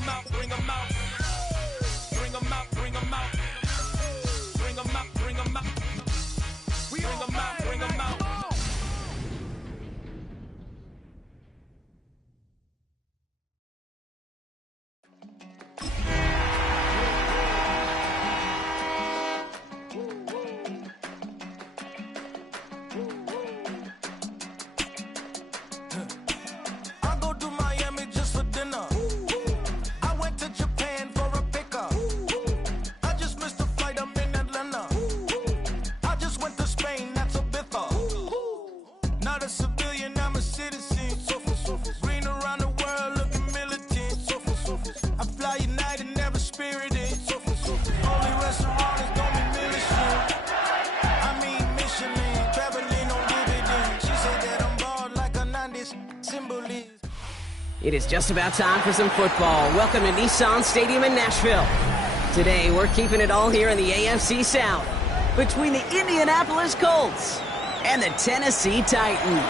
them out, bring them out. Bring them out, bring them out. Bring them out, bring them out. Bring them out, bring them out. I go to Miami just for dinner. I went to Japan for a pickup. I just missed a flight, I'm in Atlanta. I just went to Spain, that's a bither. Not a civilian, I'm a citizen. Green around the world, looking militant. I fly United, never spirited. Only restaurant is gonna be Michelin. I mean Michelin, traveling on dividends. She said that I'm bald like a 90s symbol is. It is just about time for some football. Welcome to Nissan Stadium in Nashville. Today, we're keeping it all here in the AFC South between the Indianapolis Colts and the Tennessee Titans.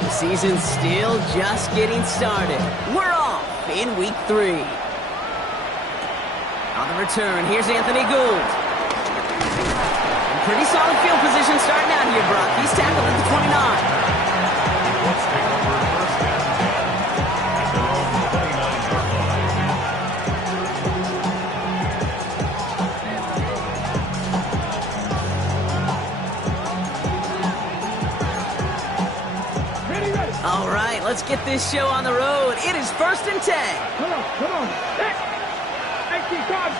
The season's still just getting started. We're off in week 3. On the return, here's Anthony Gould. Pretty solid field position starting out here, Brock. He's tackled at the 29. All right, let's get this show on the road. It is 1st and 10. Come on. Hey, keep going.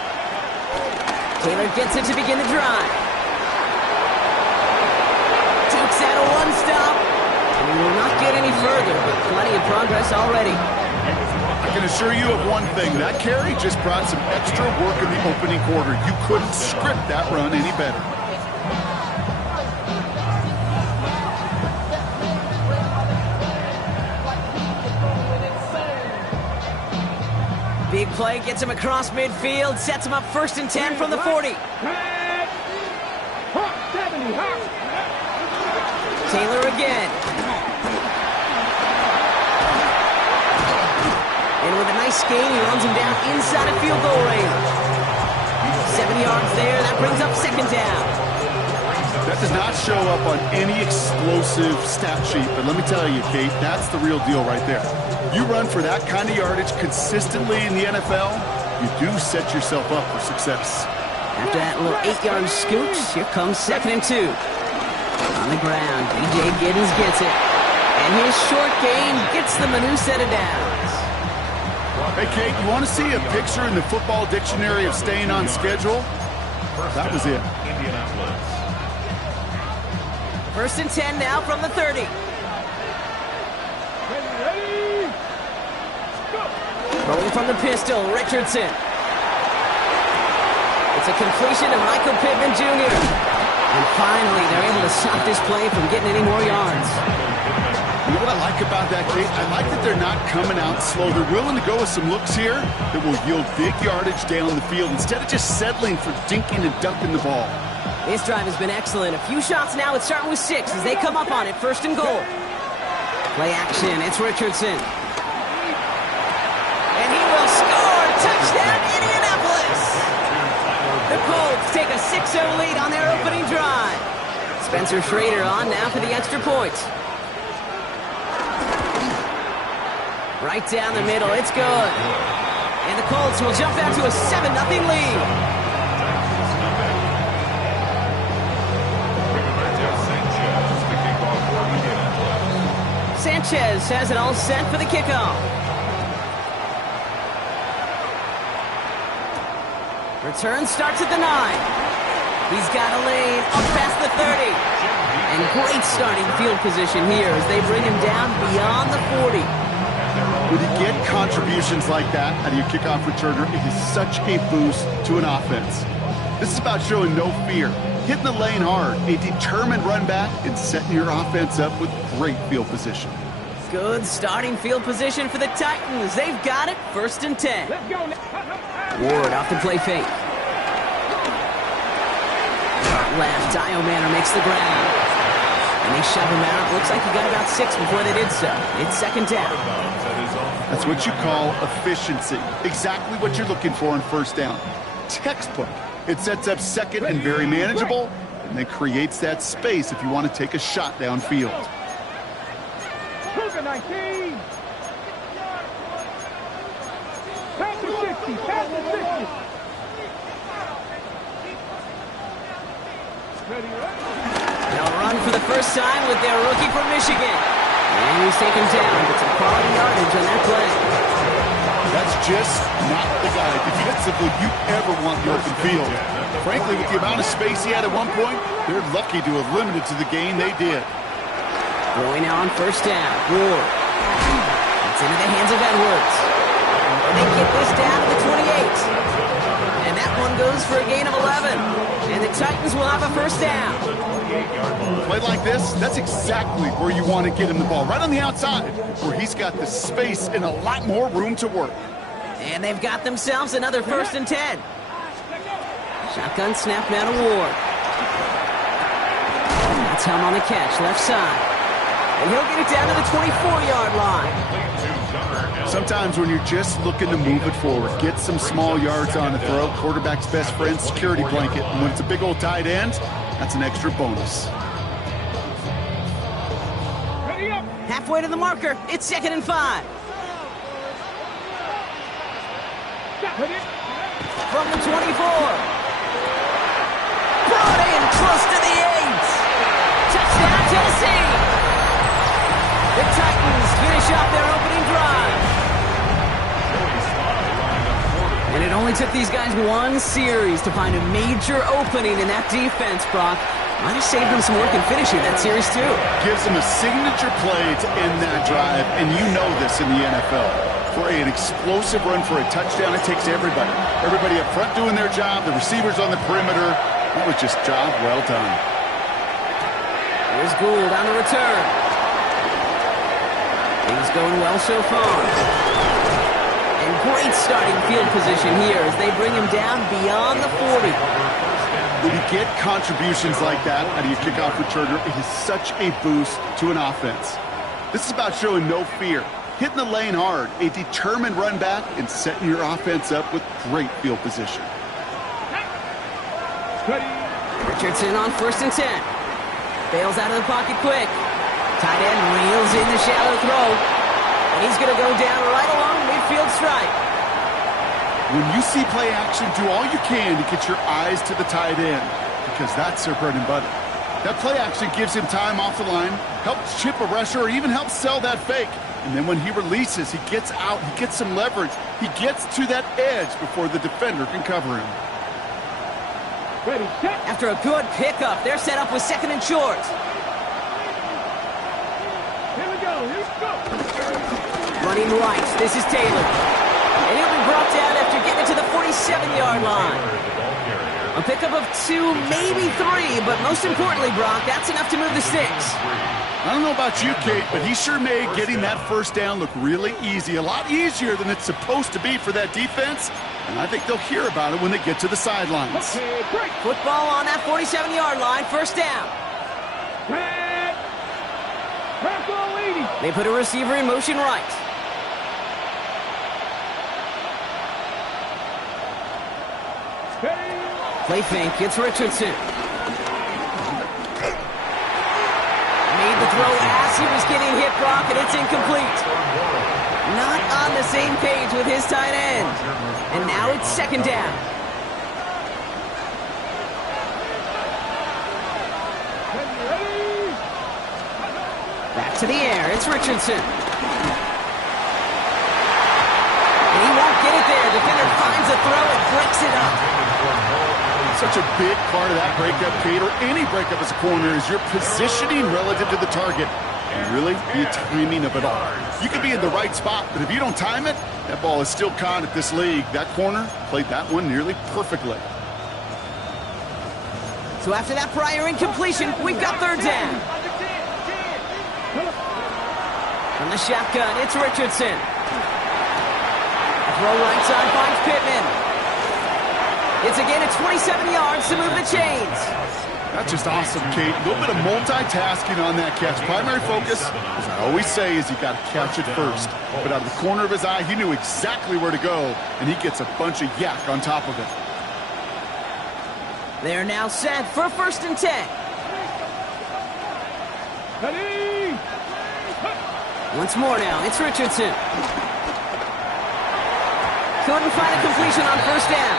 Taylor gets it to begin the drive. Takes out a one-stop. And we will not get any further, but plenty of progress already. I can assure you of one thing. That carry just brought some extra work in the opening quarter. You couldn't script that run any better. Big play gets him across midfield, sets him up 1st and 10 from the 40. Taylor again. And with a nice gain, he runs him down inside of field goal range. 7 yards there, that brings up 2nd down. That does not show up on any explosive stat sheet, but let me tell you, Kate, that's the real deal right there. You run for that kind of yardage consistently in the NFL, you do set yourself up for success. After that little 8-yard scoot, here comes 2nd and 2. On the ground, B.J. Giddens gets it. And his short gain gets them a new set of downs. Hey, Kate, you want to see a picture in the football dictionary of staying on schedule? That was it. 1st and 10 now from the 30. Rolling from the pistol, Richardson. It's a completion to Michael Pittman Jr. And finally, they're able to stop this play from getting any more yards. You know what I like about that, Kate? I like that they're not coming out slow. They're willing to go with some looks here that will yield big yardage down the field instead of just settling for dinking and ducking the ball. This drive has been excellent. A few shots now. It's starting with 6 as they come up on it. 1st and goal. Play action. It's Richardson. And he will score. Touchdown, Indianapolis. The Colts take a 6-0 lead on their opening drive. Spencer Schrader on now for the extra point. Right down the middle. It's good. And the Colts will jump out to a 7-0 lead. Sanchez has it all set for the kickoff. Return starts at the 9. He's got a lane up past the 30. And great starting field position here as they bring him down beyond the 40. When you get contributions like that out of your kickoff returner, it is such a boost to an offense. This is about showing no fear, hitting the lane hard, a determined run back, and setting your offense up with great field position. Good starting field position for the Titans. They've got it, 1st and 10. Let's go. Ward off the play fake. Left, Dio Manor makes the grab. And they shove him out. Looks like he got about 6 before they did so. It's second down. That's what you call efficiency. Exactly what you're looking for in first down. Textbook. It sets up second and very manageable, and then creates that space if you want to take a shot downfield. Cougar 19. Pass to 60. Pass to 60. They'll run for the first time with their rookie from Michigan. And he's taken down, but some quality yardage on that play. That's just not the guy defensively you ever want in the open field. Frankly, with the amount of space he had at one point, they're lucky to have limited to the gain they did. Throwing now on first down. Ward. It's into the hands of Edwards. They get this down to the 28. And that one goes for a gain of 11. And the Titans will have a first down. Play like this, that's exactly where you want to get him the ball. Right on the outside, where he's got the space and a lot more room to work. And they've got themselves another 1st and 10. Shotgun snap now to Ward. That's Helm on the catch, left side. And he'll get it down to the 24-yard line. Sometimes when you're just looking to move it forward, get some small yards on the throw, quarterback's best friend, security blanket. And when it's a big old tight end, that's an extra bonus. Halfway to the marker, it's 2nd and 5. From the 24. Brought in close to the 8. Touchdown, Tennessee. The Titans finish off their opening drive. And it only took these guys one series to find a major opening in that defense, Brock. Might have saved them some work in finishing that series, too. Gives them a signature play to end that drive, and you know this in the NFL. For an explosive run for a touchdown, it takes everybody. Everybody up front doing their job, the receivers on the perimeter. That was just job well done. Here's Gould on the return. Things going well so far. And great starting field position here as they bring him down beyond the 40. When you get contributions like that out of your kickoff returner, it is such a boost to an offense. This is about showing no fear, hitting the lane hard, a determined run back, and setting your offense up with great field position. Richardson on 1st and 10. Bails out of the pocket quick. Tight end reels in the shallow throw. And he's going to go down right along the midfield stripe. When you see play action, do all you can to get your eyes to the tight end, because that's their bread and butter. That play action gives him time off the line, helps chip a rusher, or even helps sell that fake. And then when he releases, he gets out, he gets some leverage. He gets to that edge before the defender can cover him. After a good pickup, they're set up with 2nd and short. Here we go. Running right, this is Taylor. And he'll be brought down after getting it to the 47-yard line. A pickup of 2, maybe 3, but most importantly, Brock, that's enough to move the sticks. I don't know about you, Kate, but he sure made getting that first down look really easy. A lot easier than it's supposed to be for that defense. And I think they'll hear about it when they get to the sidelines. Football on that 47-yard line, first down. They put a receiver in motion right. Play fake, it's Richardson. Made the throw as he was getting hit, Brock, and it's incomplete. Not on the same page with his tight end. And now it's 2nd down. Back to the air, it's Richardson. And he won't get it there. Defender finds a throw and breaks it up. Such a big part of that breakup, Kate, or any breakup as a corner, is your positioning relative to the target. And really, the timing of it all. You could be in the right spot, but if you don't time it, that ball is still caught at this league. That corner played that one nearly perfectly. So after that prior incompletion, we've got 3rd down. From the shotgun, it's Richardson. Throw right side finds Pittman. It's a gain of 27 yards to move the chains. That's just awesome, Kate. A little bit of multitasking on that catch. Primary focus, as I always say, is you got to catch it first. But out of the corner of his eye, he knew exactly where to go, and he gets a bunch of yak on top of it. They're now set for 1st and 10. Ready? Once more now, it's Richardson. Couldn't find a completion on 1st down.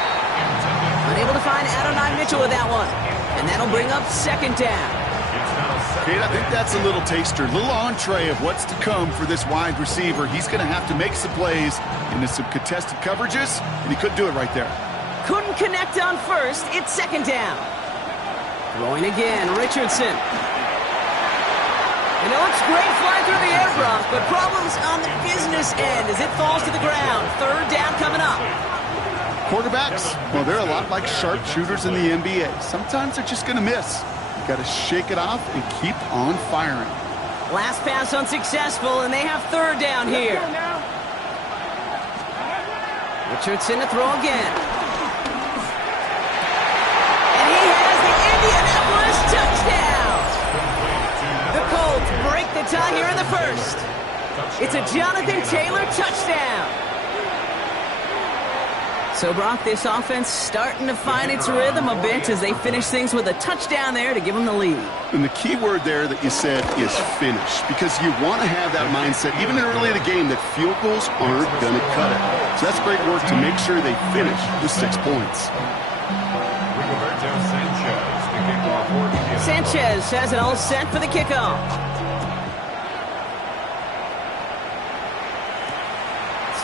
Unable to find Adonai Mitchell with that one. And that'll bring up 2nd down. Kate, I think that's a little taster, a little entree of what's to come for this wide receiver. He's going to have to make some plays into some contested coverages, and he couldn't do it right there. Couldn't connect on 1st. It's 2nd down. Throwing again, Richardson. And it looks great flying through the air, Brock, but problems on the business end as it falls to the ground. 3rd down coming up. Quarterbacks, well, they're a lot like sharpshooters in the NBA. Sometimes they're just going to miss. You got to shake it off and keep on firing. Last pass unsuccessful, and they have 3rd down here. Richardson to throw again. And he has the Indianapolis touchdown. The Colts break the tie here in the 1st. It's a Jonathan Taylor touchdown. So, Brock, this offense starting to find its rhythm a bit as they finish things with a touchdown there to give them the lead. And the key word there that you said is finish, because you want to have that mindset, even early in the game, that field goals aren't going to cut it. So that's great work to make sure they finish with 6 points. Sanchez has it all set for the kickoff.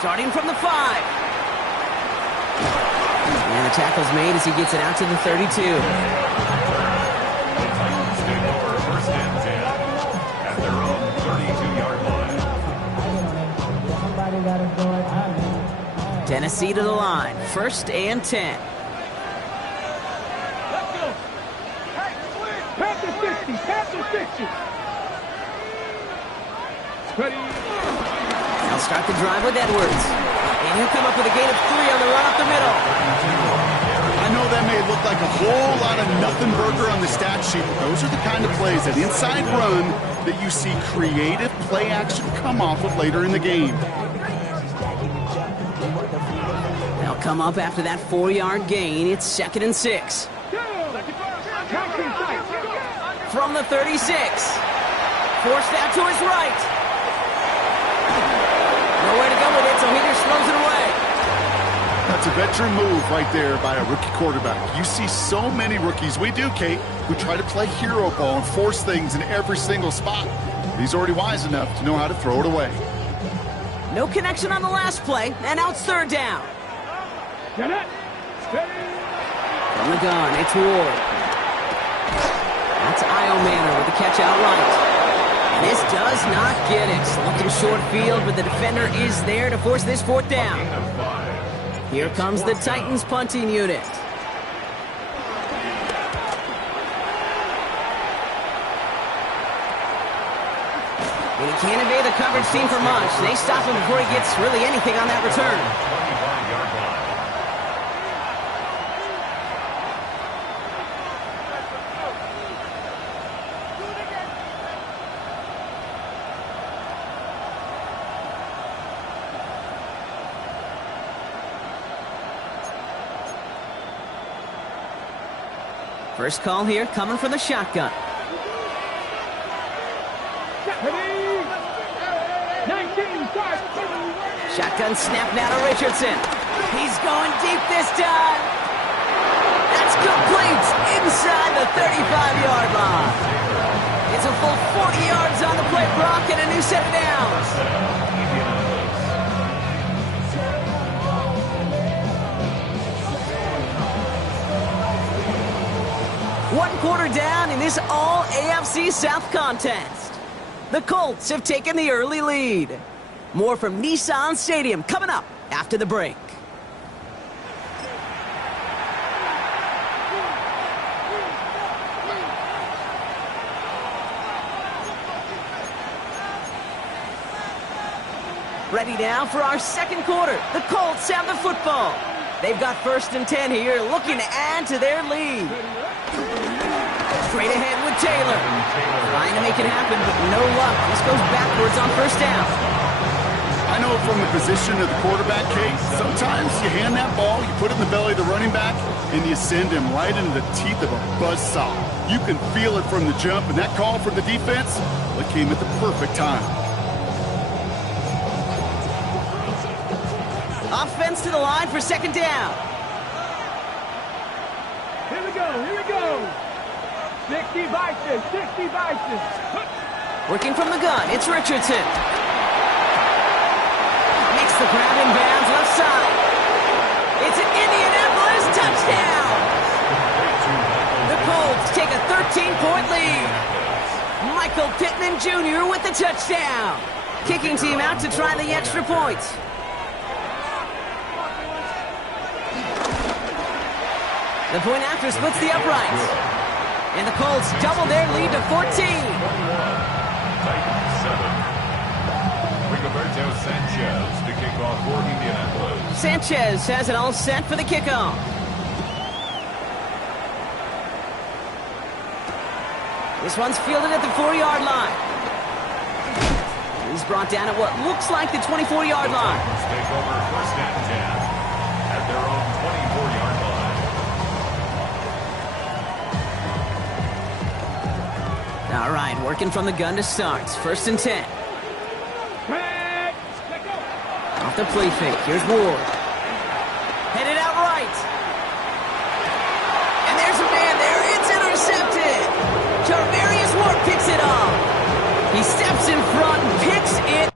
Starting from the 5. And the tackle's made as he gets it out to the 32. First and 10 at their own 32-yard line. Tennessee to the line. 1st and 10. Let's go. Pass the 60. Pass the 60. Ready? They'll start the drive with Edwards. And he'll come up with a gain of 3 on the run up the middle. I know that may look like a whole lot of nothing burger on the stat sheet, but those are the kind of plays, that inside run, that you see creative play action come off of later in the game. They'll come up after that 4-yard gain. It's 2nd and 6. From the 36. Forced out to his right. Nowhere to go with it, so he just throws it away. That's a veteran move right there by a rookie quarterback. You see so many rookies, we do, Kate, who try to play hero ball and force things in every single spot. He's already wise enough to know how to throw it away. No connection on the last play, and now it's 3rd down. Get it. From the gun, it's Ward. That's Io Manor with the catch out right. This does not get it. Looking short field, but the defender is there to force this 4th down. Here comes the Titans punting unit. And he can't evade the coverage team for much. They stop him before he gets really anything on that return. First call here coming from the shotgun. Shotgun snap now to Richardson. He's going deep this time. That's complete inside the 35-yard line. It's a full 40 yards on the play, Brock, and a new set of downs. One quarter down in this all-AFC South contest. The Colts have taken the early lead. More from Nissan Stadium coming up after the break. Ready now for our second quarter. The Colts have the football. They've got 1st and 10 here, looking to add to their lead. Straight ahead with Taylor. Trying to make it happen, but no luck. This goes backwards on 1st down. I know from the position of the quarterback, Kate, sometimes you hand that ball, you put it in the belly of the running back, and you send him right into the teeth of a buzzsaw. You can feel it from the jump, and that call from the defense, well, it came at the perfect time. Offense to the line for 2nd down. Here we go, here we go. 60 Vikings, 60 Vikings. Working from the gun, it's Richardson. Makes the grab in bounds left side. It's an Indianapolis touchdown. The Colts take a 13-point lead. Michael Pittman Jr. with the touchdown. Kicking team out to try the extra point. The point after splits the uprights. And the Colts double their lead to 14. Titans 7. Rigoberto Sanchez to kick off for Indianapolis. Sanchez has it all set for the kickoff. This one's fielded at the 4-yard line. He's brought down at what looks like the 24-yard line. Take over 1st and 10 at their own 24-yard line. All right, working from the gun to start. 1st and 10. Off the play fake. Here's Ward. Headed out right. And there's a man there. It's intercepted. Charvarius Ward picks it off. He steps in front and picks it.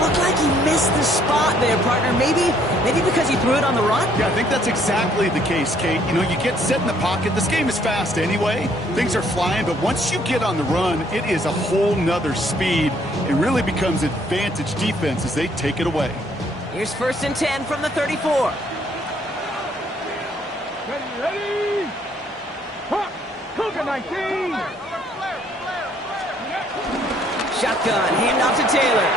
Looked like he missed the spot there, partner. Maybe because he threw it on the run? Yeah, I think that's exactly the case, Kate. You know, you get set in the pocket. This game is fast anyway. Things are flying, but once you get on the run, it is a whole nother speed. It really becomes advantage defense as they take it away. Here's 1st and 10 from the 34. Ready? Hawk, Cougar 19. Shotgun, handoff to Taylor.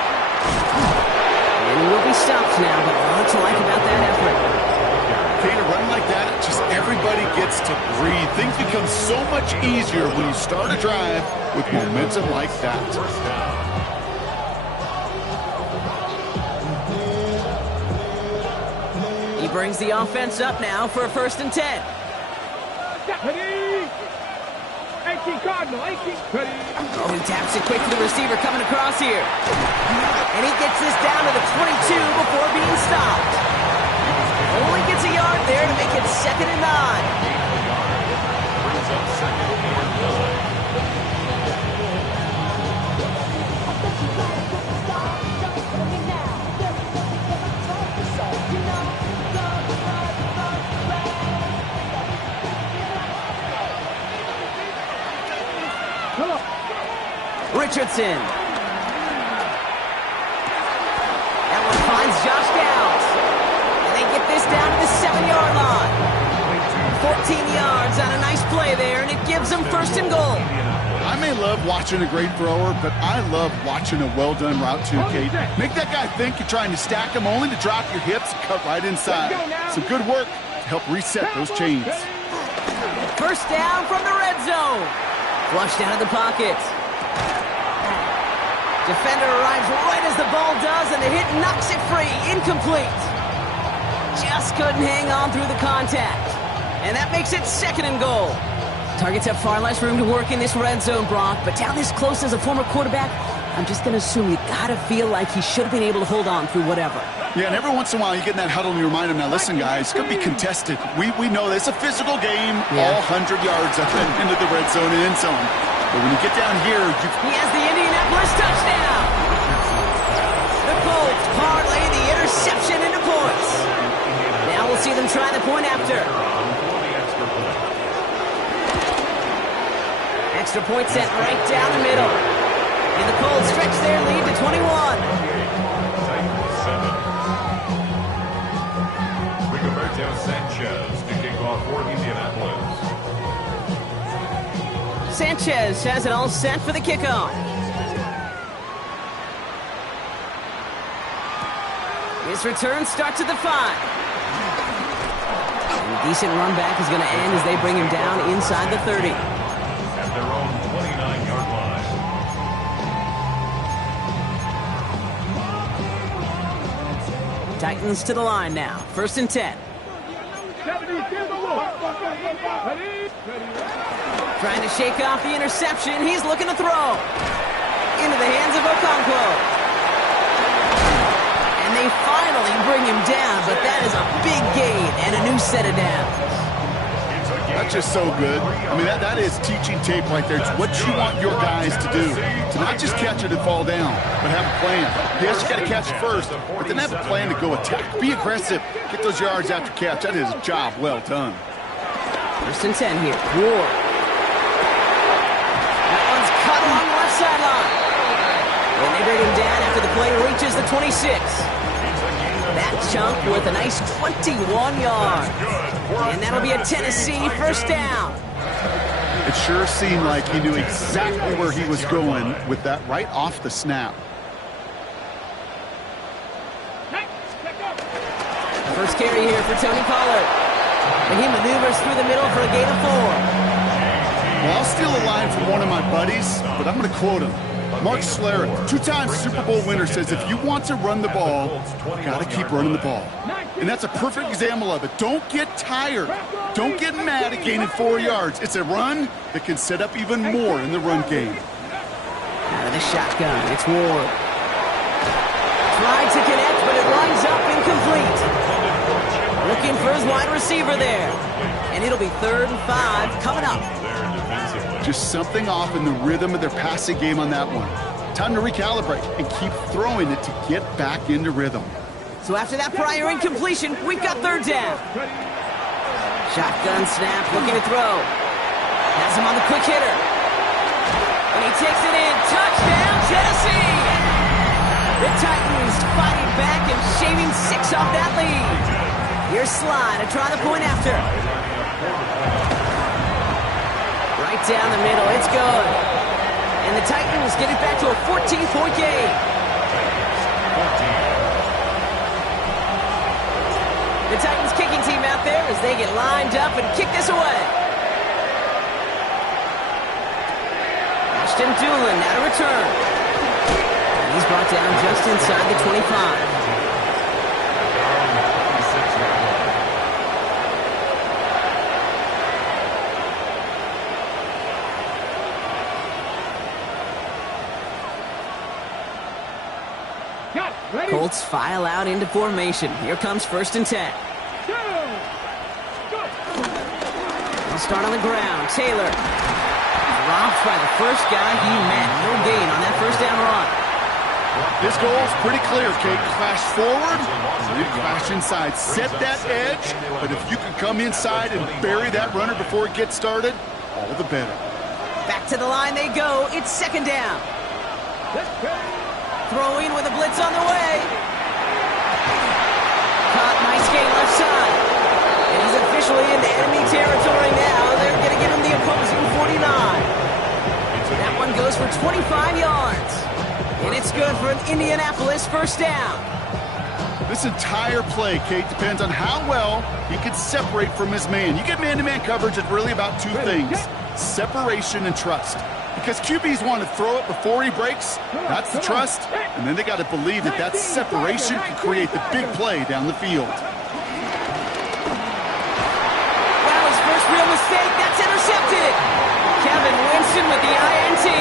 And we'll be stopped now, but what to like about that effort? Kate, a run like that, just everybody gets to breathe. Things become so much easier when you start a drive with momentum like that. 1st down. He brings the offense up now for a 1st and 10. Ready? 18 Cardinal, 18. Ready? Oh, he taps it quick to the receiver coming across here. And he gets this down to the 22 before being stopped. Only gets a yard there to make it 2nd and 9. Brings up 2nd and 9. Richardson. That one finds Josh Downs. And they get this down to the 7-yard line. 14 yards on a nice play there, and it gives them 1st and goal. I may love watching a great thrower, but I love watching a well-done route too, Kate. Make that guy think you're trying to stack him, only to drop your hips and cut right inside. Some good work to help reset those chains. 1st down from the red zone. Flushed out of the pocket. Defender arrives right as the ball does, and the hit knocks it free. Incomplete. Just couldn't hang on through the contact. And that makes it 2nd and goal. Targets have far less room to work in this red zone, Brock, but down this close as a former quarterback, I'm just going to assume you got to feel like he should have been able to hold on through whatever. Yeah, and every once in a while you get in that huddle and you remind him, now listen, guys, it's going to be contested. We know this. It's a physical game, all 100 yards up and into the red zone and end zone. But when you get down here, he has the Indianapolis touchdown. The Colts parlay the interception into points. Now we'll see them try the point after. Extra point set right down the middle. And the Colts stretch their lead to 21. Sanchez to kick off for Indianapolis. Sanchez has it all set for the kickoff. His return starts at the 5. And a decent run back is going to end as they bring him down inside the 30. At their own 29-yard line. Titans to the line now. 1st and 10. Trying to shake off the interception. He's looking to throw. Into the hands of Okonkwo. And they finally bring him down, but that is a big gain and a new set of downs. That's just so good. I mean, that is teaching tape right there. It's what you want your guys to do. To not just catch it and fall down, but have a plan. Yes, you got to catch it first, but then have a plan to go attack. Be aggressive. Get those yards after catch. That is a job well done. 1st and 10 here. Ward. That one's cut along the left sideline. And they bring him down after the play reaches the 26. That chunk worth a nice 21 yards. And that'll be a Tennessee 1st down. It sure seemed like he knew exactly where he was going with that right off the snap. First carry here for Tony Pollard. And he maneuvers through the middle for a gain of 4. Well, I'll steal a line from one of my buddies, but I'm going to quote him. Mark Schlereth, 2-time Super Bowl winner, says if you want to run the ball, you got to keep running the ball. And that's a perfect example of it. Don't get tired. Don't get mad at gaining 4 yards. It's a run that can set up even more in the run game. Out of the shotgun, it's Ward. Tried to connect, but it lines up incomplete. Looking for his wide receiver there. And it'll be 3rd and 5 coming up. Just something off in the rhythm of their passing game on that one. Time to recalibrate and keep throwing it to get back into rhythm. So after that prior incompletion, we've got 3rd down. Shotgun snap, looking to throw. Has him on the quick hitter. And he takes it in. Touchdown, Tennessee! The Titans fighting back and shaving 6 off that lead. Here's Sly to try the point after. Right down the middle, it's good. And the Titans get it back to a 14-point game. The Titans kicking team out there as they get lined up and kick this away. Ashton Doolin now to return. And he's brought down just inside the 25. Colts file out into formation. Here comes 1st and 10. They'll start on the ground. Taylor dropped by the first guy he met. No gain on that 1st down run. This goal is pretty clear, Kate. Crash forward, and then crash inside. Set that edge, but if you can come inside and bury that runner before it gets started, all the better. Back to the line they go. It's 2nd down. Throwing with a blitz on the way. Caught, nice gain left side. And he's officially into enemy territory now. They're going to give him the opposing 49. That one goes for 25 yards. And it's good for an Indianapolis 1st down. This entire play, Kate, depends on how well he can separate from his man. You get man-to-man coverage, it's really about 2 things. Separation and trust. Because QBs want to throw it before he breaks. That's the trust. And then they got to believe that that separation can create the big play down the field. Well, his first real mistake. That's intercepted. Kevin Winston with the INT.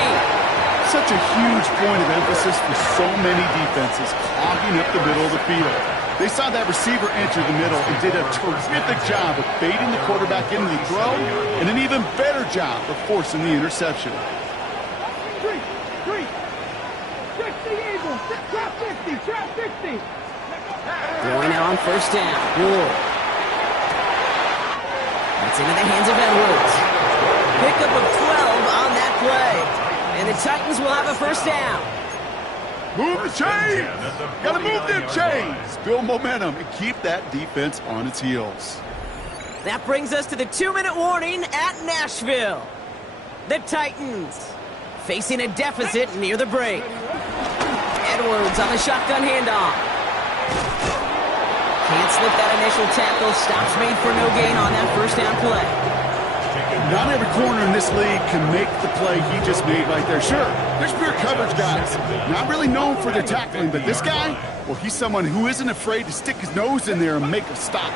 Such a huge point of emphasis for so many defenses, clogging up the middle of the field. They saw that receiver enter the middle and did a terrific job of baiting the quarterback into the throw, and an even better job of forcing the interception. 60. Going out on 1st down. Ward. That's into the hands of Edwards. Pickup of 12 on that play. And the Titans will have a 1st down. Move the chains! Gotta move them chains! Build momentum and keep that defense on its heels. That brings us to the 2-minute warning at Nashville. The Titans facing a deficit near the break. Edwards on the shotgun handoff. Can't slip that initial tackle. Stops made for no gain on that first down play. Not every corner in this league can make the play he just made right there. Sure, there's pure coverage guys. Not really known for their tackling, but this guy, well, he's someone who isn't afraid to stick his nose in there and make a stop.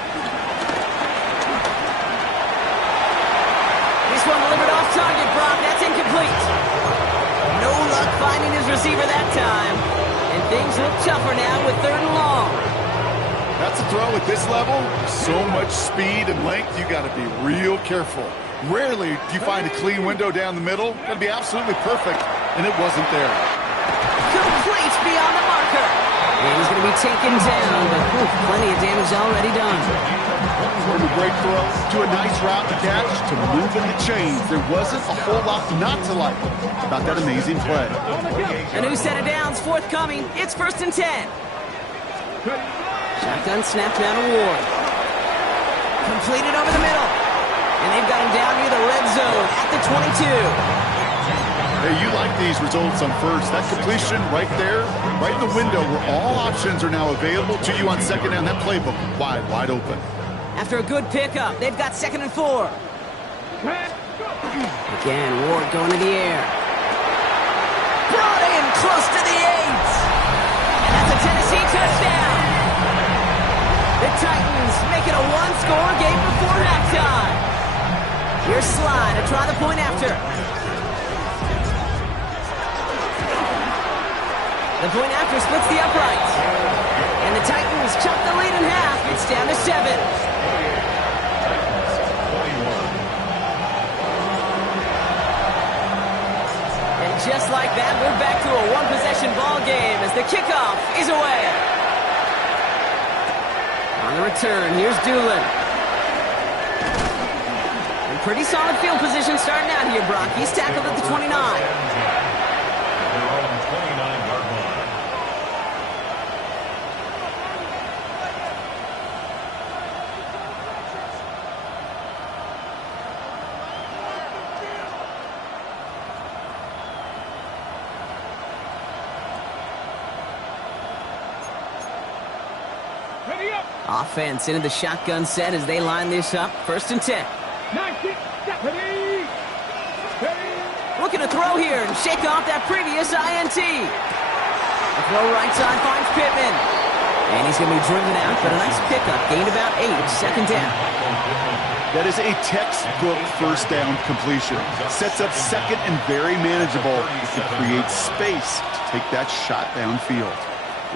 This one delivered off target, Brock. That's incomplete. No luck finding his receiver that time. And things look tougher now with 3rd and long. That's a throw at this level. So much speed and length, you got to be real careful. Rarely do you find a clean window down the middle. Got to be absolutely perfect, and it wasn't there. Complete beyond the marker. And he's going to be taken down, but plenty of damage already done. From a great throw to a nice route to catch to moving the chains. There wasn't a whole lot not to like about that amazing play. A new set of downs forthcoming. It's 1st and 10. Shotgun snap down to Ward. Completed over the middle. And they've got him down near the red zone at the 22. Hey, you like these results on first. That completion right there, right in the window where all options are now available to you on second down. That playbook wide open. After a good pickup, they've got 2nd and 4. Again, Ward going to the air. Brought in close to the 8. And that's a Tennessee touchdown. The Titans make it a one-score game before halftime. Here's Sly to try the point after. The point after splits the uprights. And the Titans chop the lead in half. It's down to 7. And just like that, we're back to a one-possession ball game as the kickoff is away. On the return, here's Doolin. And pretty solid field position starting out here, Brock. He's tackled at the 29. Offense into the shotgun set as they line this up. 1st and 10. Looking to throw here and shake off that previous INT. The throw right side finds Pittman. And he's going to be driven out, but a nice pickup. Gained about 8. 2nd down. That is a textbook first down completion. Sets up second and very manageable. It creates space to take that shot downfield.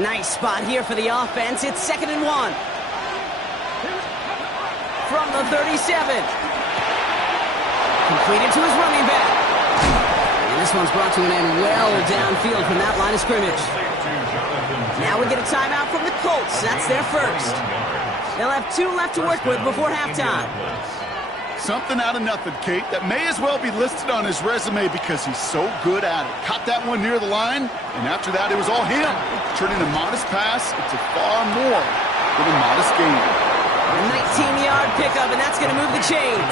Nice spot here for the offense. It's 2nd and 1. From the 37. Completed to his running back. And this one's brought to an end well downfield from that line of scrimmage. Now we get a timeout from the Colts. That's their first. They'll have 2 left to work with before halftime. Something out of nothing, Kate, that may as well be listed on his resume because he's so good at it. Caught that one near the line, and after that, it was all him. Turning a modest pass into far more than a modest gain. A 19-yard pickup, and that's going to move the chains.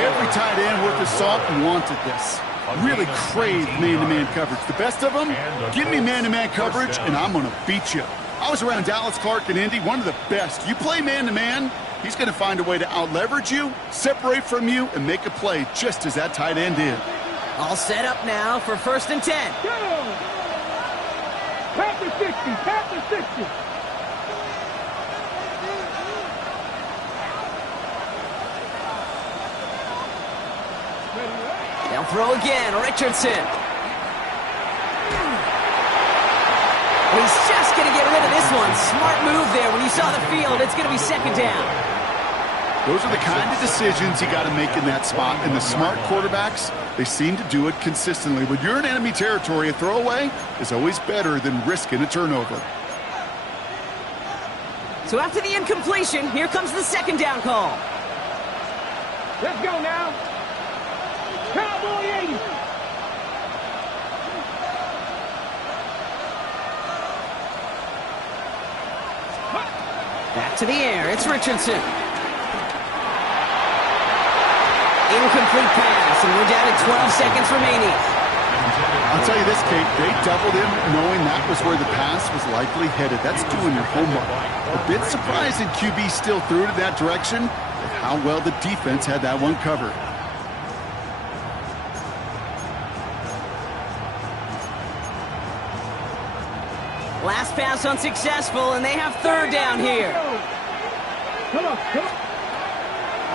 Every tight end worth his salt wanted this. Really craved man-to-man coverage. The best of them, give me man-to-man coverage, and I'm going to beat you. I was around Dallas Clark and Indy, one of the best. You play man-to-man, he's going to find a way to out-leverage you, separate from you, and make a play just as that tight end did. All set up now for 1st and 10. Past the 60, past the 60. They'll throw again, Richardson. He's just going to get rid of this one. Smart move there. When you saw the field, it's going to be 2nd down. Those are the kind of decisions you got to make in that spot. And the smart quarterbacks, they seem to do it consistently. When you're in enemy territory, a throwaway is always better than risking a turnover. So after the incompletion, here comes the 2nd down call. Let's go now. Cowboy 80. Back to the air. It's Richardson. Incomplete pass, and we're down to 12 seconds remaining. I'll tell you this, Kate, they doubled him knowing that was where the pass was likely headed. That's doing your homework. A bit surprising QB still threw it that direction, but how well the defense had that one covered. Last pass unsuccessful, and they have third down here. Come on.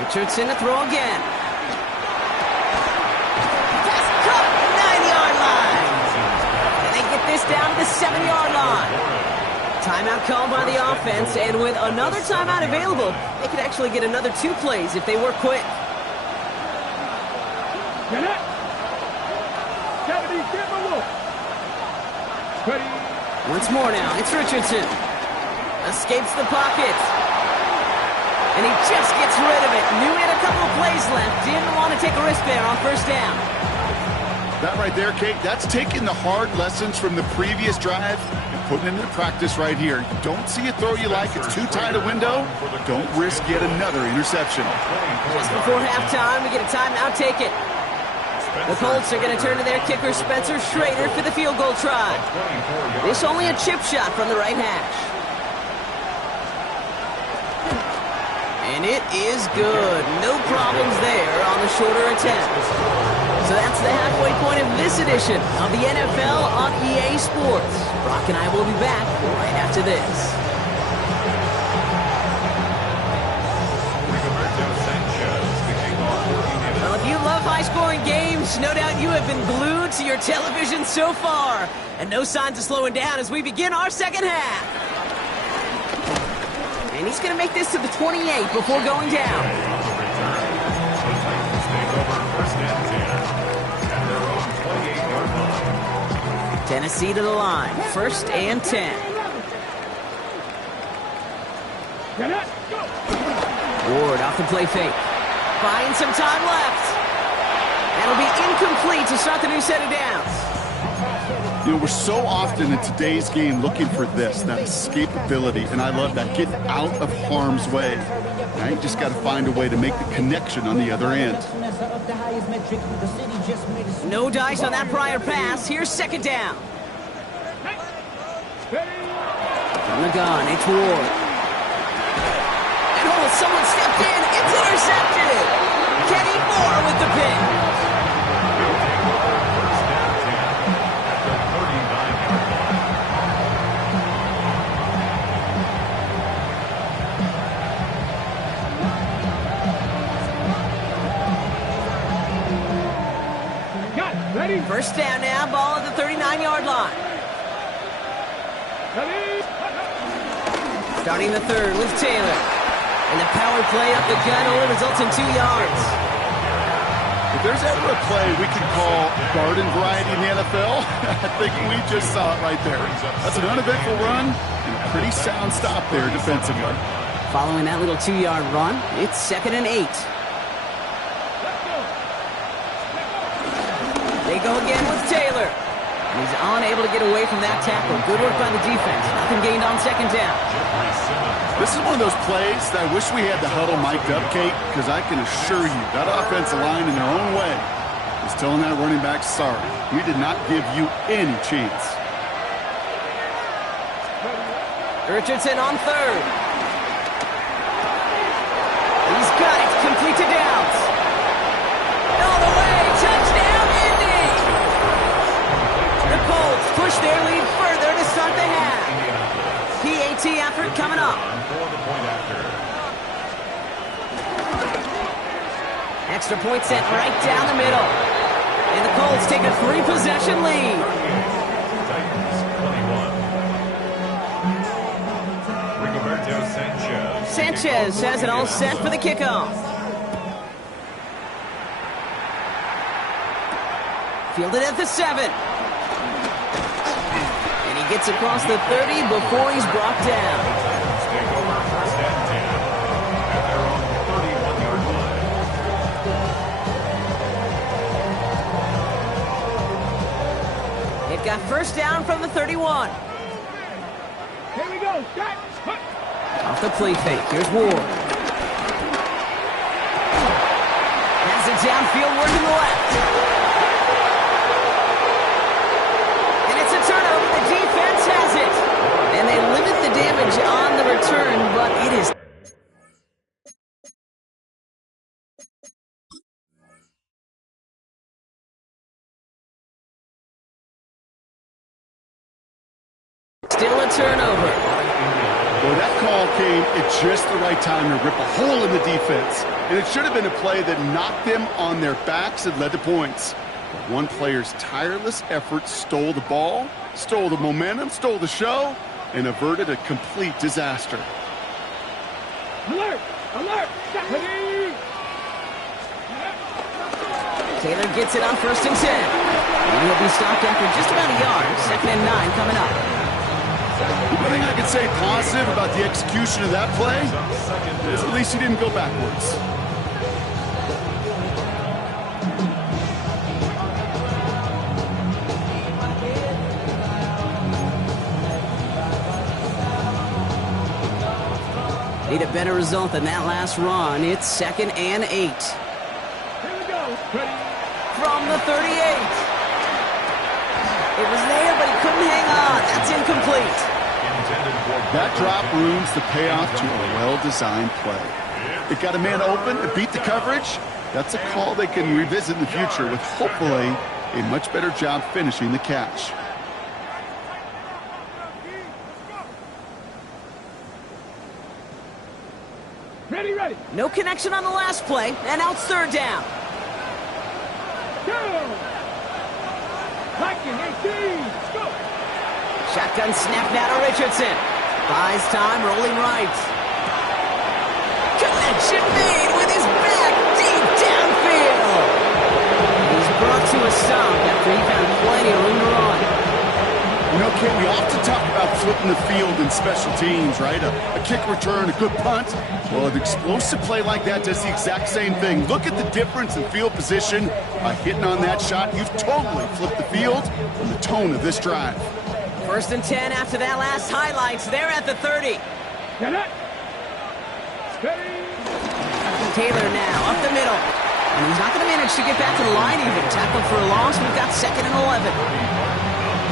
Richardson to throw again. Pass caught, 9-yard line. And they get this down to the 7-yard line. Timeout called by the offense, and with another timeout available, they could actually get another 2 plays if they work quick. Get it. 70, get the look. Ready. Once more now, it's Richardson. Escapes the pocket. And he just gets rid of it. Knew he had a couple of plays left. Didn't want to take a risk there on first down. That right there, Kate, that's taking the hard lessons from the previous drive and putting it into practice right here. You don't see a throw you like, it's too tight a window, don't risk yet another interception. Just before halftime, we get a timeout taken. The Colts are going to turn to their kicker, Spencer Schrader, for the field goal try. This only a chip shot from the right hash. And it is good. No problems there on the shorter attempt. So that's the halfway point of this edition of the NFL on EA Sports. Brock and I will be back right after this. Well, if you love high-scoring games, no doubt you have been glued to your television so far. And no signs of slowing down as we begin our second half. And he's going to make this to the 28 before going down. Tennessee to the line. 1st and 10. Ward off the play fake. Buying some time left. That'll be incomplete to start the new set of downs. You know, we're so often in today's game looking for this, that escapability, and I love that. Get out of harm's way. Now you just got to find a way to make the connection on the other end. No dice on that prior pass. Here's second down. From the gun, it's Ward. And oh, someone stepped in. It's intercepted. Kenny Moore with the pick. Ready. First down now, ball at the 39-yard line. Ready. Starting the third with Taylor. And the power play up the gut only results in 2 yards. If there's ever a play we can call garden variety in the NFL, I think we just saw it right there. That's an uneventful run and a pretty sound stop there defensively. Following that little 2-yard run, it's 2nd and 8. They go again with Taylor. He's unable to get away from that tackle. Good work by the defense. Nothing gained on second down. This is one of those plays that I wish we had the huddle mic'd up, Kate, because I can assure you that offensive line in their own way is telling that running back, sorry, we did not give you any chance. Richardson on third. He's got it. Complete to Downs. All the way. Touchdown, Indy. The Colts push their lead further to start the half. PAT effort coming up. Extra point set right down the middle. And the Colts take a 3-possession lead. Sanchez has it all set for the kickoff. Fielded at the 7. And he gets across the 30 before he's brought down. It got first down from the 31. Here we go. Start. Off the play fake. Here's Ward. Has it downfield working the left. And it's a turnover. The defense has it. And they limit the damage on the return, but it is... still a turnover. Well, that call came at just the right time to rip a hole in the defense. And it should have been a play that knocked them on their backs and led to points. But one player's tireless effort stole the ball, stole the momentum, stole the show, and averted a complete disaster. Alert! Alert! Ready! Taylor gets it on 1st and 10. And he'll be stopped after just about a yard. 2nd and 9 coming up. One thing I can say positive about the execution of that play is at least he didn't go backwards. Need a better result than that last run. It's 2nd and 8. Here we go. Ready? From the 38. It was there, but he couldn't hang on. That's incomplete. That drop ruins the payoff to a well-designed play. It got a man open, it beat the coverage. That's a call they can revisit in the future with hopefully a much better job finishing the catch. Ready, ready. No connection on the last play, and now it's 3rd down. Go! Hacking 18. Let's go. Shotgun snap now to Richardson. Buys time, rolling right. Connection made with his back deep downfield. He's brought to a stop after he found plenty of room to run. You know, Kate, we often talk about flipping the field in special teams, right? A kick return, a good punt. Well, an explosive play like that does the exact same thing. Look at the difference in field position. By hitting on that shot, you've totally flipped the field and the tone of this drive. 1st and 10 after that last highlights. They're at the 30. Get it. Steady. Taylor now up the middle. And he's not going to manage to get back to the line even. Tackled for a loss. We've got 2nd and 11.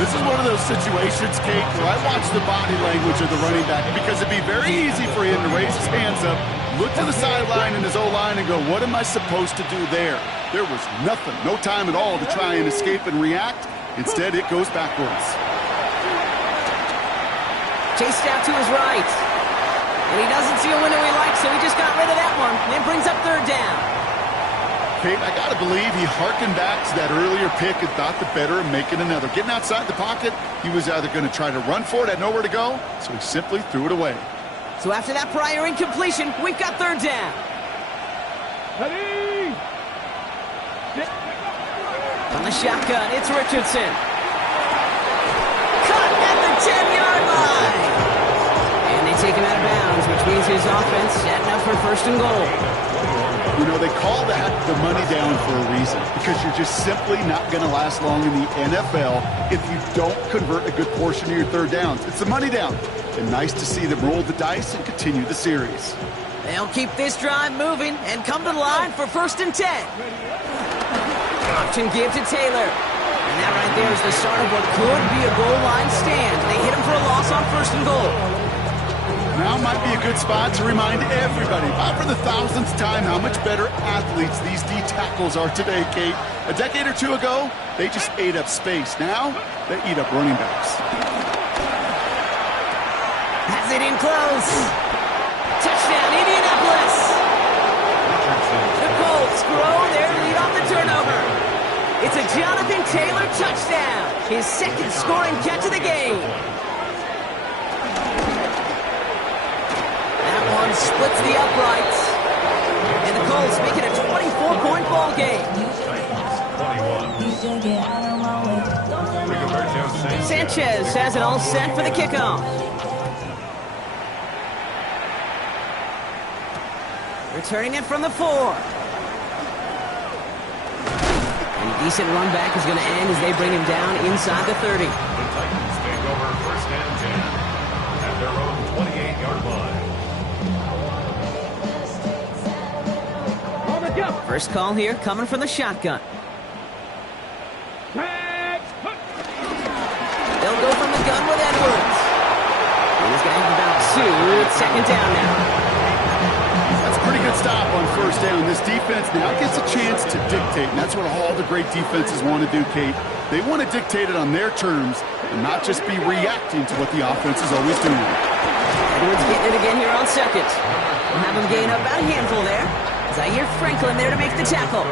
This is one of those situations, Kate, where I watch the body language of the running back because it'd be very easy for him to raise his hands up, look to the sideline in his O-line and go, what am I supposed to do there? There was nothing, no time at all to try and escape and react. Instead, it goes backwards. Chased out to his right. And he doesn't see a window he likes, so he just got rid of that one. And brings up 3rd down. Kate, I got to believe he harkened back to that earlier pick and thought the better of making another. Getting outside the pocket, he was either going to try to run for it, had nowhere to go, so he simply threw it away. So after that prior incompletion, we've got 3rd down. Ready. On the shotgun, it's Richardson. Cut at the 10-yard line. And they take him out of bounds, which means his offense setting up for 1st and goal. You know, they call that the money down for a reason, because you're just simply not going to last long in the NFL if you don't convert a good portion of your 3rd downs. It's the money down. And nice to see them roll the dice and continue the series. They'll keep this drive moving and come to the line for 1st and 10. Option give to Taylor. And that right there is the start of what could be a goal line stand. They hit him for a loss on 1st and goal. Now might be a good spot to remind everybody, about for the 1000th time, how much better athletes these D tackles are today, Kate. A decade or two ago, they just ate up space. Now, they eat up running backs. Has it in close. Touchdown, Indianapolis. The Colts grow their lead off the turnover. It's a Jonathan Taylor touchdown, his 2nd scoring catch of the game. Splits the uprights. And the Colts make it a 24-point ball game. Sanchez has it all set for the kickoff. Returning it from the 4. And a decent run back is going to end as they bring him down inside the 30. The Titans take over 1st and 10 at their own 28-yard line. Go. First call here coming from the shotgun. Tag. They'll go from the gun with Edwards. And he's going to have about 2. It's second down now. That's a pretty good stop on first down. This defense now gets a chance to dictate, and that's what all the great defenses want to do, Kate. They want to dictate it on their terms and not just be reacting to what the offense is always doing. Edwards getting it again here on second. We'll have him gain up about a handful there. Zaire Franklin there to make the tackle.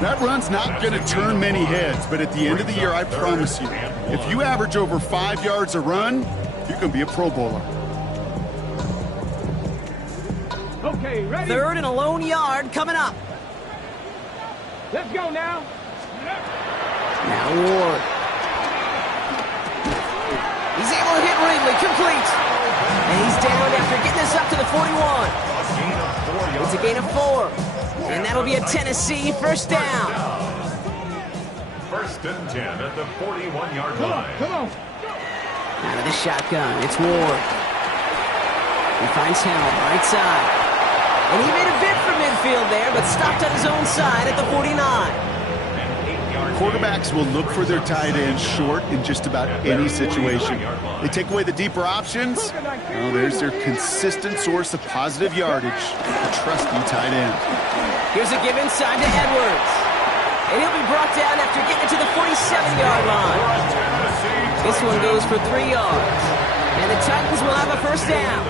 That run's not going to turn many heads, but at the end of the year, I promise you, if you average over 5 yards a run, you're going to be a Pro Bowler. Okay, ready? Third and a lone yard coming up. Let's go now. Now Ward. He's able to hit Ridley, complete. And he's down after getting this up to the 41. It's a gain of 4. And that'll be a Tennessee first down. First and 10 at the 41-yard line. Come on. Out of the shotgun, it's Ward. He finds Hill, right side. And he made a bid for midfield there, but stopped on his own side at the 49. Quarterbacks will look for their tight end short in just about any situation. They take away the deeper options. Well, there's their consistent source of positive yardage, a trusty tight end. Here's a give inside to Edwards. And he'll be brought down after getting it to the 47-yard line. This one goes for 3 yards. And the Titans will have a first down.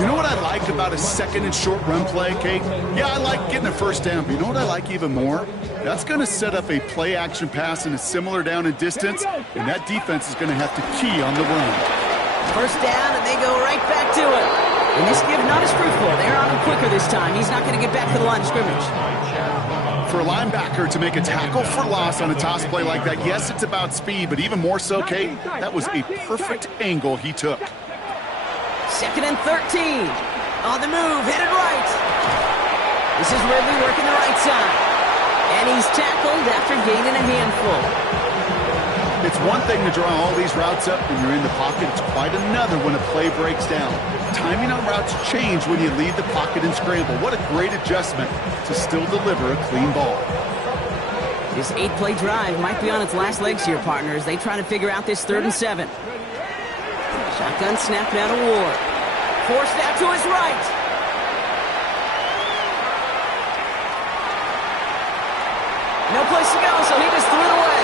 You know what I like about a second and short run play, Kate? Yeah, I like getting a first down, but you know what I like even more? That's going to set up a play-action pass in a similar down and distance, and that defense is going to have to key on the run. First down, and they go right back to it. And this give not as fruitful. They're on him quicker this time. He's not going to get back to the line of scrimmage. For a linebacker to make a tackle for loss on a toss play like that, yes, it's about speed, but even more so, Kate, that was a perfect angle he took. Second and 13. On the move, headed right. This is Ridley working the right side. And he's tackled after gaining a handful. It's one thing to draw all these routes up when you're in the pocket. It's quite another when a play breaks down. Timing on routes change when you leave the pocket and scramble. What a great adjustment to still deliver a clean ball. This 8-play drive might be on its last legs here, partners. They try to figure out this 3rd and 7. Shotgun snap down to Ward. Forced out to his right. No place to go, so he just threw it away.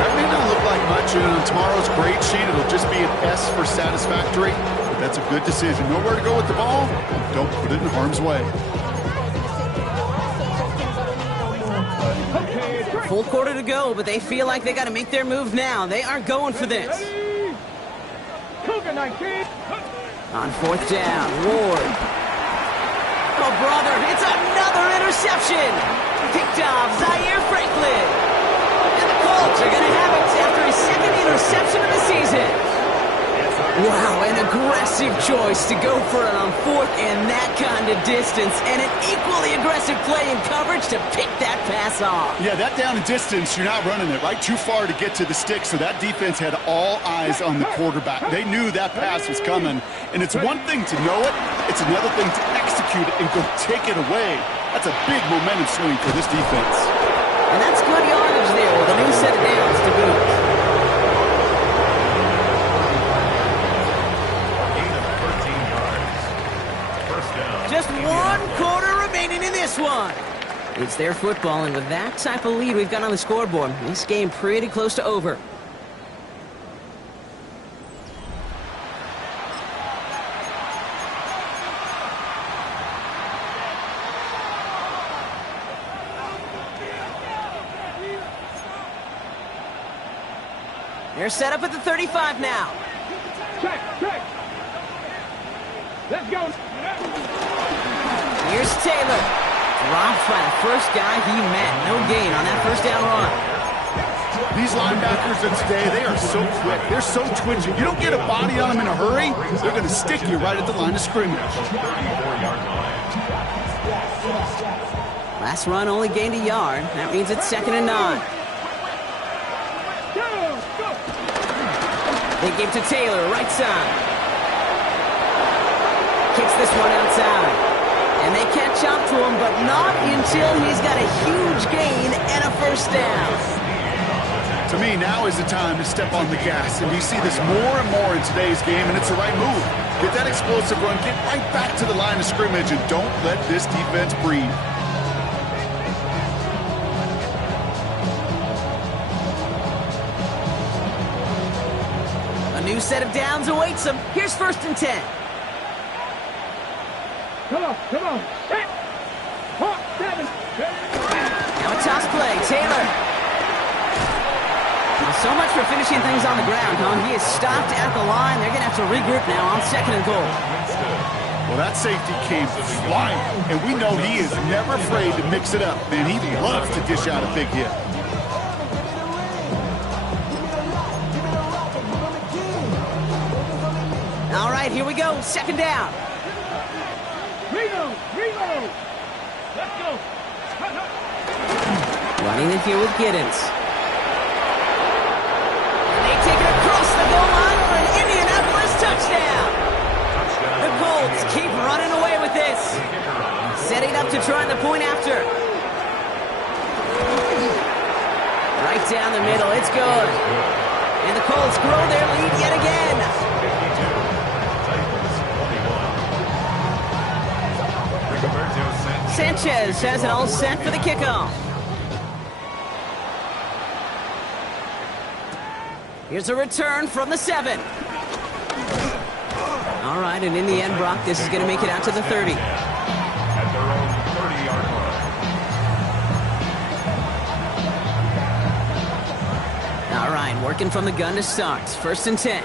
That may not look like much, and on tomorrow's grade sheet, it'll just be an S for satisfactory. But that's a good decision. Nowhere to go with the ball, don't put it in harm's way. Full quarter to go, but they feel like they got to make their move now. They are going for this. Cougar 19. On 4th down, Ward. Oh, brother, it's another interception. Picked off Zaire Franklin. And the Colts are going to have it after his 2nd interception of the season. Wow, an aggressive choice to go for it on 4th and that kind of distance. And an equally aggressive play in coverage to pick that pass off. Yeah, that down and distance, you're not running it, right? Too far to get to the stick, so that defense had all eyes on the quarterback. They knew that pass was coming. And it's one thing to know it, it's another thing to execute it and go take it away. That's a big momentum swing for this defense. And that's good yardage there with a new set of downs to boot. Just 1 quarter remaining in this one. It's their football, and with that type of lead we've got on the scoreboard, this game pretty close to over. They're set up at the 35 now. Check. Let's go. Here's Taylor. Dropped by the first guy he met. No gain on that first down run. These linebackers of today, they are so quick. They're so twitchy. You don't get a body on them in a hurry, they're going to stick you right at the line of scrimmage. Last run only gained a yard. That means it's 2nd and 9. They give to Taylor, right side. Kicks this one outside. And they catch up to him, but not until he's got a huge gain and a first down. To me, now is the time to step on the gas, and you see this more and more in today's game, and it's the right move. Get that explosive run, get right back to the line of scrimmage, and don't let this defense breathe. A new set of downs awaits him. Here's 1st and 10. Come on. Set. Hawk 7. Now a toss play. Taylor. Well, so much for finishing things on the ground, huh? He is stopped at the line. They're going to have to regroup now on 2nd and goal. Well, that safety came flying, and we know he is never afraid to mix it up. Man, he loves to dish out a big hit. All right, here we go. 2nd down. Reload. Let's go. Running it here with Giddens. And they take it across the goal line for an Indianapolis touchdown. The Colts keep running away with this. Setting up to try the point after. Right down the middle. It's good. And the Colts grow their lead yet again. Sanchez has it all set for the kickoff. Here's a return from the 7. All right, and in the end, Brock, this is going to make it out to the 30. At their own 30-yard line. All right, working from the gun to start. 1st and 10.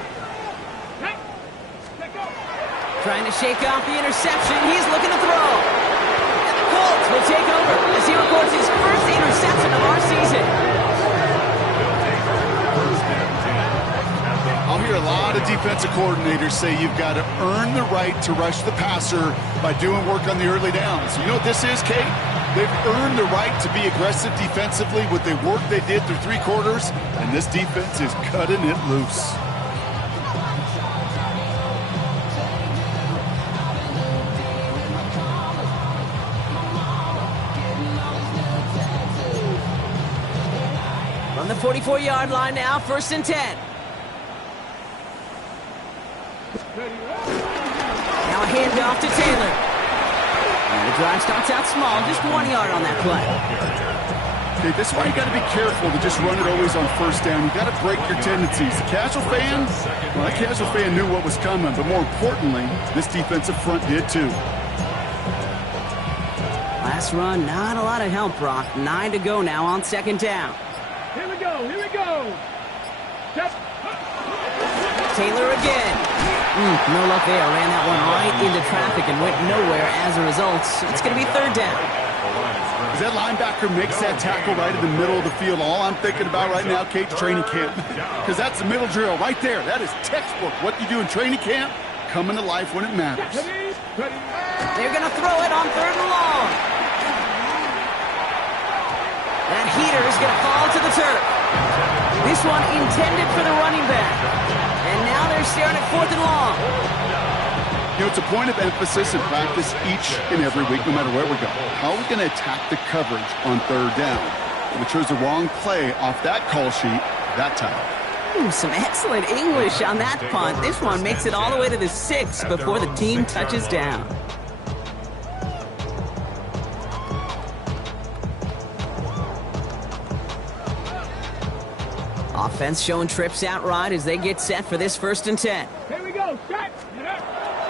Trying to shake off the interception. He's looking to throw. And the Colts will take over as he records his first interception of our season. I'll hear a lot of defensive coordinators say you've got to earn the right to rush the passer by doing work on the early downs. You know what this is, Kate? They've earned the right to be aggressive defensively with the work they did through 3 quarters, and this defense is cutting it loose. From the 44-yard line now, 1st and 10. Now a handoff to Taylor. And the drive starts out small, just 1 yard on that play. Okay, this is why you got to be careful to just run it always on 1st down. You got to break your tendencies. The casual fan, well, that casual fan knew what was coming, but more importantly, this defensive front did too. Last run, not a lot of help, Brock. 9 to go now on 2nd down. Here we go. Step. Taylor again. No luck there. Ran that one right into traffic and went nowhere as a result. It's going to be 3rd down. As that linebacker makes that tackle right in the middle of the field, all I'm thinking about right now, Kate, training camp. Because that's the middle drill right there. That is textbook. What you do in training camp, coming to life when it matters. They're going to throw it on 3rd and long. That heater is going to fall to the turf. This one intended for the running back. And now they're staring at 4th and long. You know, it's a point of emphasis in practice each and every week, no matter where we go. How are we going to attack the coverage on 3rd down? We chose the wrong play off that call sheet that time. Some excellent English on that punt. This one makes it all the way to the 6 before the team touches down. Offense showing trips out right as they get set for this 1st and 10. Here we go. Set.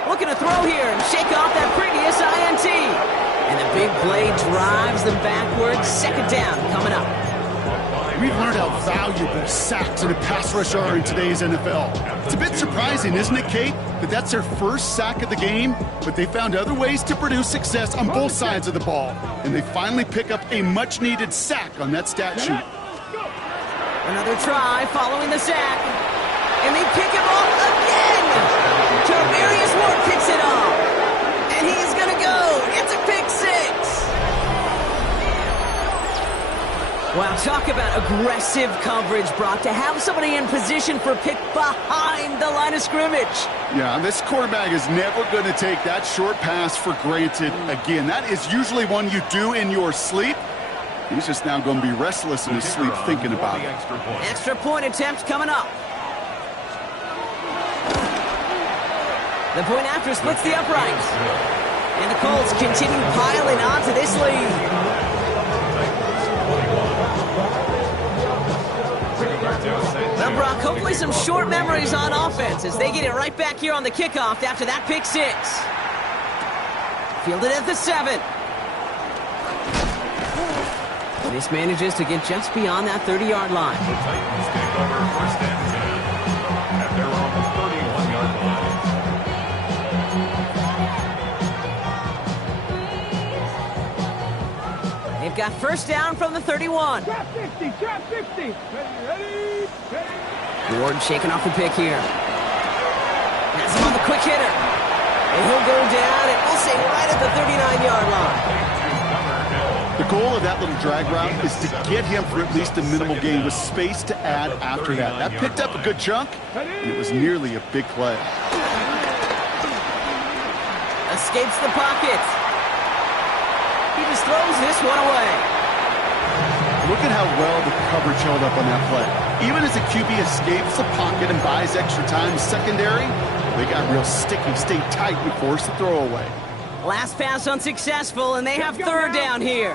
Looking to throw here and shake off that previous INT. And the big play drives them backwards. 2nd down coming up. We've learned how valuable sacks and a pass rush are in today's NFL. It's a bit surprising, isn't it, Kate, that that's their first sack of the game, but they found other ways to produce success on both sides of the ball. And they finally pick up a much-needed sack on that stat sheet. Another try following the sack. And they pick him off again. Javarius Ward picks it off. And he's going to go. It's a pick 6. Wow, talk about aggressive coverage, Brock, to have somebody in position for a pick behind the line of scrimmage. Yeah, this quarterback is never going to take that short pass for granted again. That is usually one you do in your sleep. He's just now going to be restless in his sleep thinking about it. Extra point attempt coming up. The point after splits the uprights. And the Colts continue piling onto this lead. Well, Brock, hopefully some short memories on offense as they get it right back here on the kickoff after that pick six. Fielded at the 7. This manages to get just beyond that 30-yard line. The Titans take over first and 10 at their own 31-yard line. They've got first down from the 31. Trap 50, trap 50. Ready. Ward shaking off the pick here. Has him on the quick hitter. And he'll go down, and we'll say right at the 39-yard line. The goal of that little drag route is to get him for at least a minimal gain with space to add after that. That picked up a good chunk, and it was nearly a big play. Escapes the pocket. He just throws this one away. Look at how well the coverage held up on that play. Even as the QB escapes the pocket and buys extra time secondary, they got real sticky, stayed tight, and forced the throwaway. Last pass unsuccessful, and they have third down here.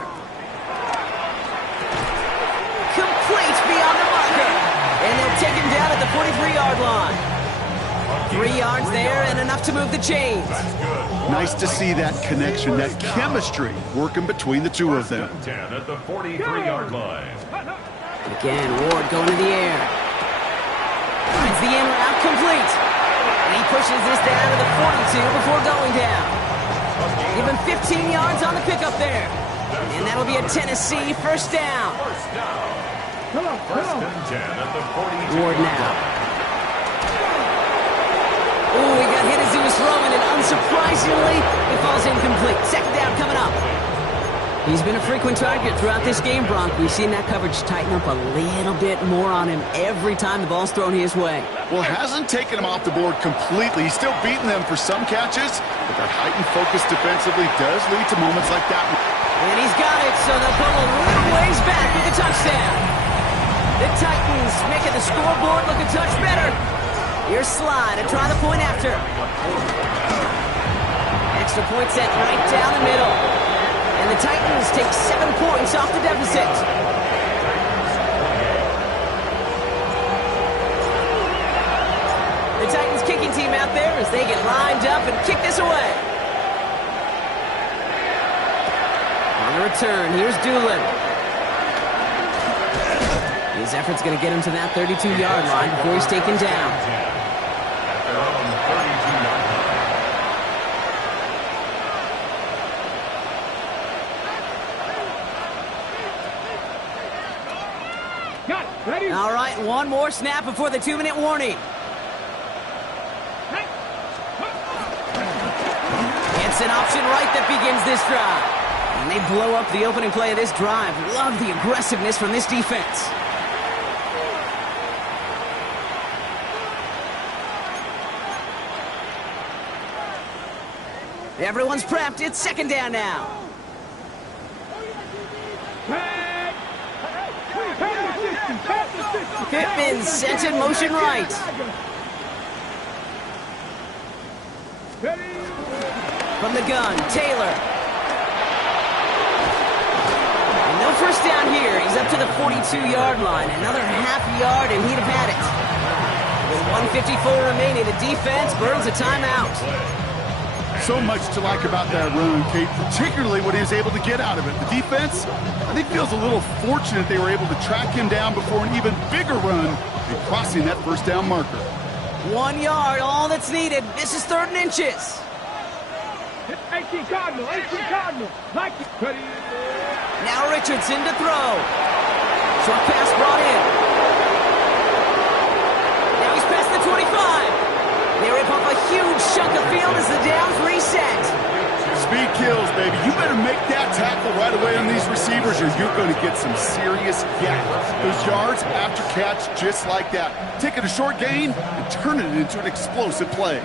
Complete beyond the marker. And they'll take him down at the 43-yard line. 3 yards there and enough to move the chains. Nice to see that connection, that chemistry working between the two of them. 10 at the 43-yard line. Again, Ward going to the air. Finds the in route complete. And he pushes this down to the 42 before going down. Give him 15 yards on the pickup there. And that'll be a Tennessee first down. First and 10 at the 42. Ward now. Ooh, he got hit as he was throwing, and unsurprisingly, it falls incomplete. Second down coming up. He's been a frequent target throughout this game, Bronk. We've seen that coverage tighten up a little bit more on him every time the ball's thrown his way. Well, hasn't taken him off the board completely. He's still beating them for some catches, but that heightened focus defensively does lead to moments like that. And he's got it, so they'll pull a little ways back with the touchdown. The Titans making the scoreboard look a touch better. Here's Sly to try the point after. Extra point set right down the middle. And the Titans take 7 points off the deficit. The Titans kicking team out there as they get lined up and kick this away. On the return, here's Doolin. His effort's going to get him to that 32-yard line before he's taken down. At their own 32-yard line. Got it. Ready. All right, one more snap before the 2-minute warning. It's an option right that begins this drive. And they blow up the opening play of this drive. Love the aggressiveness from this defense. Everyone's prepped. It's second down now. Pittman sent in motion right. From the gun, Taylor. And no first down here. He's up to the 42-yard line. Another half yard, and he'd have had it. With 1:54 remaining, the defense burns a timeout. So much to like about that run, Kate, particularly what he was able to get out of it. The defense, I think, feels a little fortunate they were able to track him down before an even bigger run and crossing that first down marker. 1 yard, all that's needed. This is 3rd and inches. 18 Cardinal, 18 Cardinal. Like it. Ready. Now Richardson to throw. Short pass brought in. Now he's past the 25. They rip off a huge chunk of field as the downs reset. Speed kills, baby. You better make Make that tackle right away on these receivers or you're going to get some serious yak. Those yards after catch just like that. Taking a short gain and turning it into an explosive play.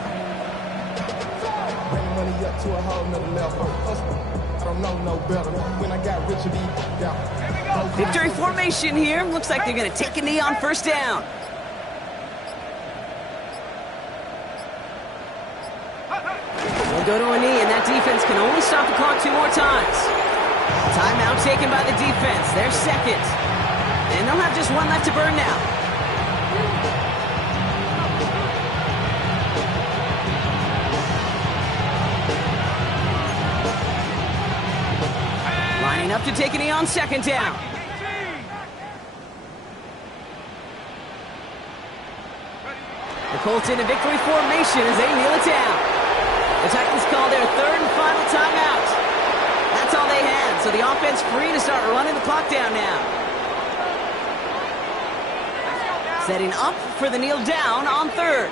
Bring money up to a whole nother level. I don't know no better. When I got rich, down. Victory formation here. Looks like they're going to take a knee on first down. They'll go to a knee, and that defense can only stop the clock 2 more times. Timeout taken by the defense. They're second. And they'll have just 1 left to burn now. Lining up to take a knee on second down. The Colts in a victory formation as they kneel it down. The Titans call their 3rd and final timeout. That's all they had, so the offense free to start running the clock down now. Setting up for the kneel down on 3rd.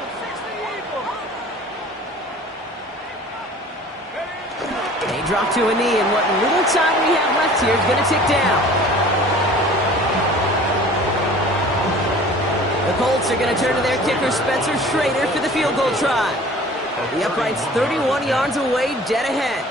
They drop to a knee, and what little time we have left here is going to tick down. The Colts are going to turn to their kicker, Spencer Schrader, for the field goal try. The upright's 31 yards away, dead ahead.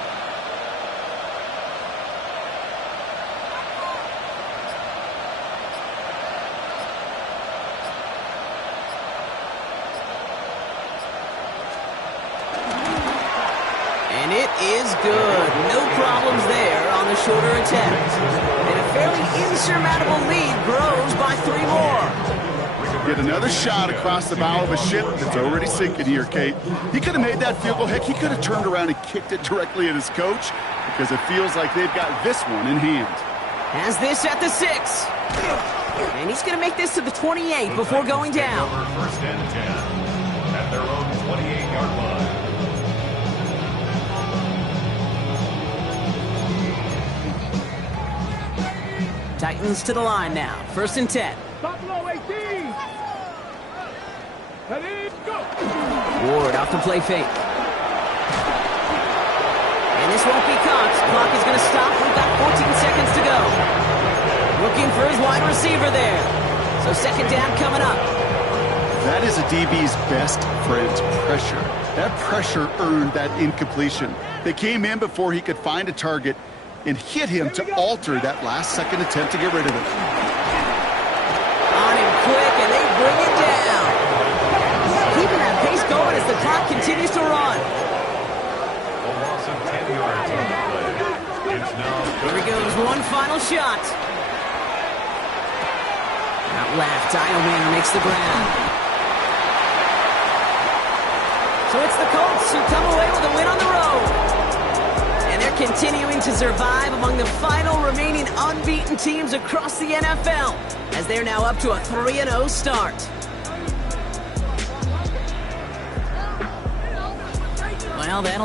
And it is good. No problems there on the shorter attempt. And a fairly insurmountable lead grows by 3 more. Get another shot across the bow of a ship that's already sinking here, Kate. He could have made that field goal. Heck, he could have turned around and kicked it directly at his coach because it feels like they've got this one in hand. Has this at the 6. And he's going to make this to the 28 before going down. First and 10 at their own 28-yard line. Titans to the line now. 1st and 10. Buffalo 18. Ready, go. Ward off the play fake. And this won't be caught. Clock is going to stop. We've got 14 seconds to go. Looking for his wide receiver there. So 2nd down coming up. That is a DB's best friend, pressure. That pressure earned that incompletion. They came in before he could find a target and hit him to alter that last-second attempt to get rid of it. On him quick, and they bring it down. Keeping that pace going as the clock continues to run. A loss of 10 yards on the play. It's now Here he goes, one final shot. Out left, Iomanner makes the ground. So it's the Colts who come away with a win on the road. And they're continuing to survive among the final remaining unbeaten teams across the NFL as they're now up to a 3-0 start. Well, that'll